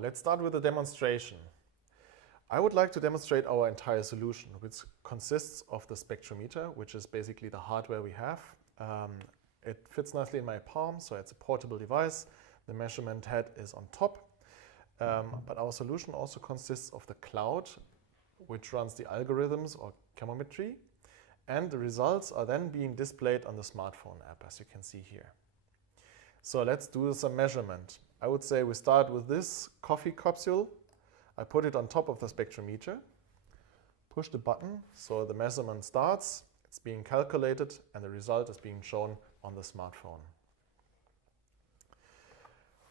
Let's start with a demonstration. I would like to demonstrate our entire solution, which consists of the spectrometer, which is basically the hardware we have. It fits nicely in my palm, so it's a portable device. The measurement head is on top. But our solution also consists of the cloud, which runs the algorithms or chemometry. And the results are then being displayed on the smartphone app, as you can see here. So let's do some measurement. I would say we start with this coffee capsule. I put it on top of the spectrometer, push the button, so the measurement starts, it's being calculated, and the result is being shown on the smartphone.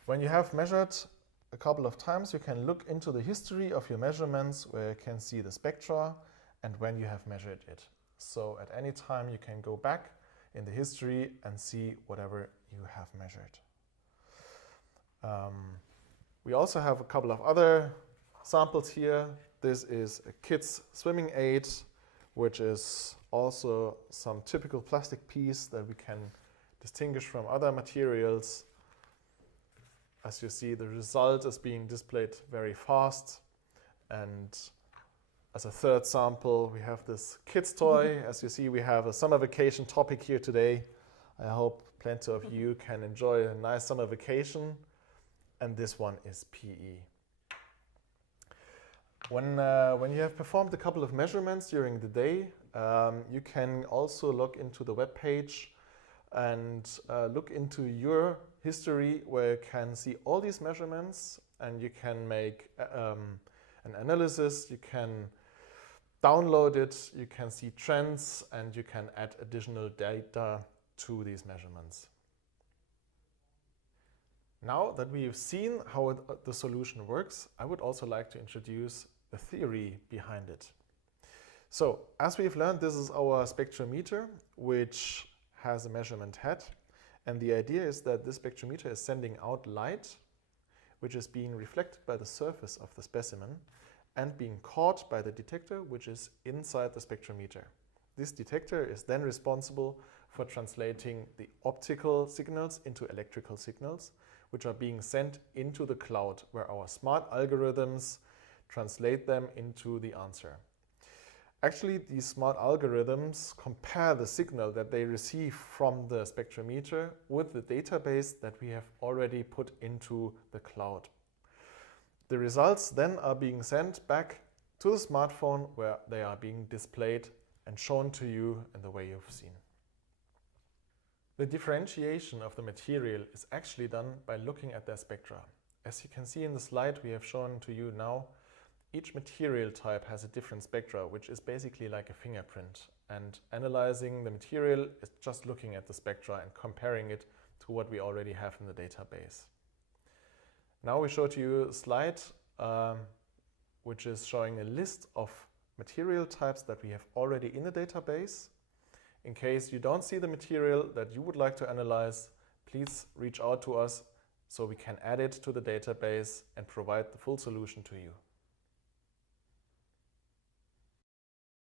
When you have measured a couple of times, you can look into the history of your measurements, where you can see the spectra and when you have measured it. So at any time you can go back in the history and see whatever you have measured. We also have a couple of other samples here. This is a kid's swimming aid, which is also some typical plastic piece that we can distinguish from other materials. As you see, the result is being displayed very fast. And as a third sample, we have this kid's toy. As you see, we have a summer vacation topic here today. I hope plenty of you can enjoy a nice summer vacation. And this one is PE. When you have performed a couple of measurements during the day, you can also log into the web page and look into your history, where you can see all these measurements, and you can make an analysis, you can download it, you can see trends, and you can add additional data to these measurements. Now that we've seen how the solution works, I would also like to introduce the theory behind it. So, as we've learned, this is our spectrometer, which has a measurement head. And the idea is that this spectrometer is sending out light, which is being reflected by the surface of the specimen and being caught by the detector, which is inside the spectrometer. This detector is then responsible for translating the optical signals into electrical signals, which are being sent into the cloud, where our smart algorithms translate them into the answer. Actually, these smart algorithms compare the signal that they receive from the spectrometer with the database that we have already put into the cloud. The results then are being sent back to the smartphone, where they are being displayed and shown to you in the way you've seen. The differentiation of the material is actually done by looking at their spectra. As you can see in the slide we have shown to you now, each material type has a different spectra, which is basically like a fingerprint. And analyzing the material is just looking at the spectra and comparing it to what we already have in the database. Now we show to you a slide which is showing a list of material types that we have already in the database. In case you don't see the material that you would like to analyze, please reach out to us so we can add it to the database and provide the full solution to you.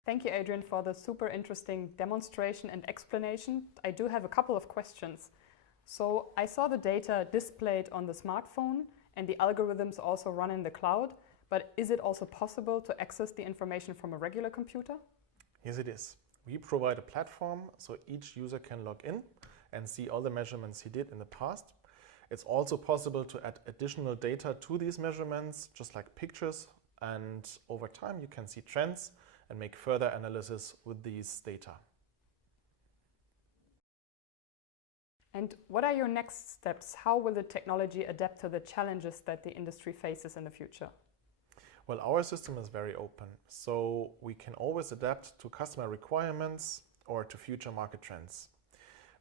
Thank you, Adrian, for the super interesting demonstration and explanation. I do have a couple of questions. So I saw the data displayed on the smartphone and the algorithms also run in the cloud, but is it also possible to access the information from a regular computer? Yes, it is. We provide a platform so each user can log in and see all the measurements he did in the past. It's also possible to add additional data to these measurements, just like pictures, and over time you can see trends and make further analysis with these data. And what are your next steps? How will the technology adapt to the challenges that the industry faces in the future? Well, our system is very open, so we can always adapt to customer requirements or to future market trends.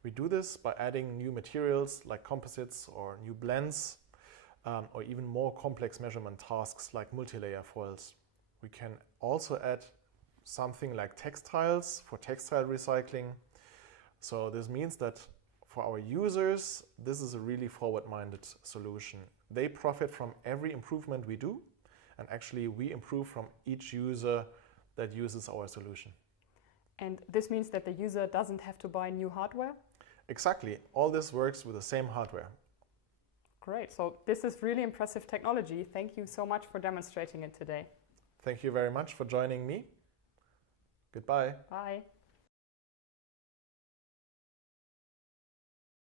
We do this by adding new materials like composites or new blends, or even more complex measurement tasks like multi-layer foils. We can also add something like textiles for textile recycling. So this means that for our users, this is a really forward-minded solution. They profit from every improvement we do, and actually we improve from each user that uses our solution. And this means that the user doesn't have to buy new hardware? Exactly. All this works with the same hardware. Great. So this is really impressive technology. Thank you so much for demonstrating it today. Thank you very much for joining me. Goodbye. Bye.